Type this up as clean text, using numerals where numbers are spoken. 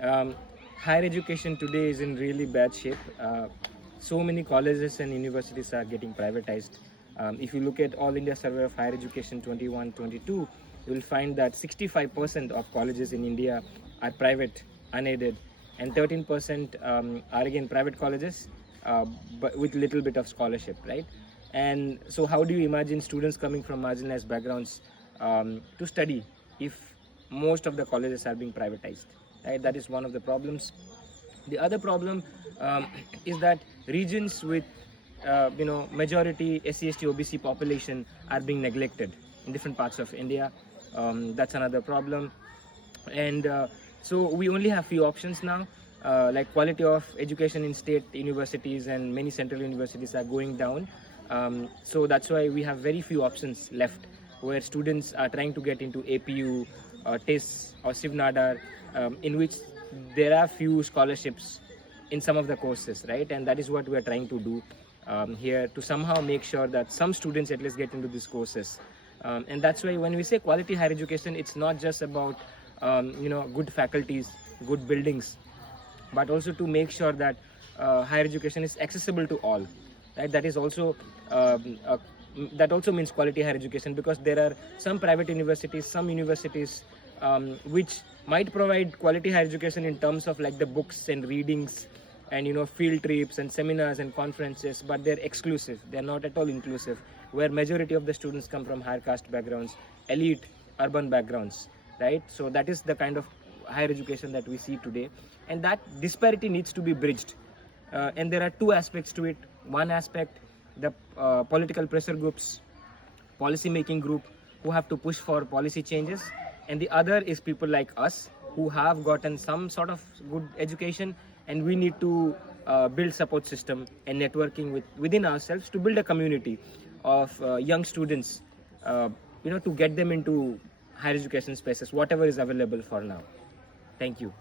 Um, Higher education today is in really bad shape. So many colleges and universities are getting privatized. If you look at All India Survey of Higher Education 21-22, you will find that 65% of colleges in India are private, unaided, and 13% are again private colleges, but with little bit of scholarship, right? And so, how do you imagine students coming from marginalized backgrounds to study if most of the colleges are being privatized? Right? That is one of the problems. The other problem is that regions with majority SC/ST OBC population are being neglected in different parts of India. That's another problem. And so we only have few options now. Like quality of education in state universities and many central universities are going down. So that's why we have very few options left, where students are trying to get into APU, TIS or CIVNADAR, in which there are few scholarships in some of the courses, right? And that is what we are trying to do here, to somehow make sure that some students at least get into these courses. And that's why when we say quality higher education, it's not just about good faculties, good buildings, but also to make sure that higher education is accessible to all, right? That is also that also means quality higher education, because there are some private universities, some universities which might provide quality higher education in terms of like the books and readings and field trips and seminars and conferences, but they're exclusive, they're not at all inclusive, where majority of the students come from higher caste backgrounds, elite urban backgrounds, right? So that is the kind of higher education that we see today, and that disparity needs to be bridged. And there are two aspects to it. One aspect, the political pressure groups, policy making group, who have to push for policy changes, and the other is people like us who have gotten some sort of good education, and we need to build support system and networking within ourselves to build a community of young students, to get them into higher education spaces, whatever is available for now. Thank you.